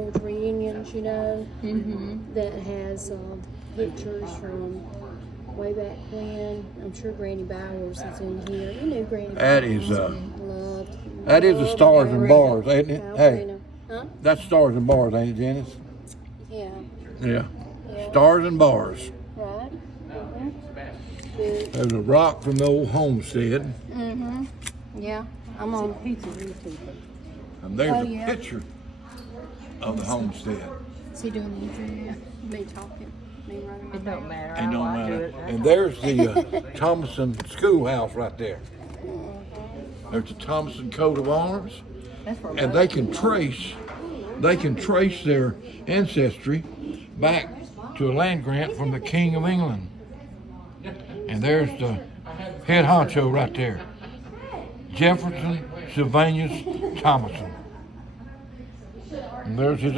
old reunions, you know, that has pictures from way back when. I'm sure Granny Bowers is in here. You know Granny That Bowers. is That is the Stars and Bars, ain't it? Hey, Huh? that's Stars and Bars, ain't it, Janice? Yeah. Yeah. Stars and Bars. Right. There's a rock from the old homestead. Yeah. I'm on. And there's Oh, a yeah. picture of the homestead. Is he doing anything? Yeah. Me talking. Me running. It don't matter. Ain't no I do matter. it. And there's the Thomasson schoolhouse right there. There's the Thomasson coat of arms, That's where and they can trace their ancestry back to a land grant from the King of England. And there's the head honcho right there, Jefferson Sylvanus Thomasson. And there's his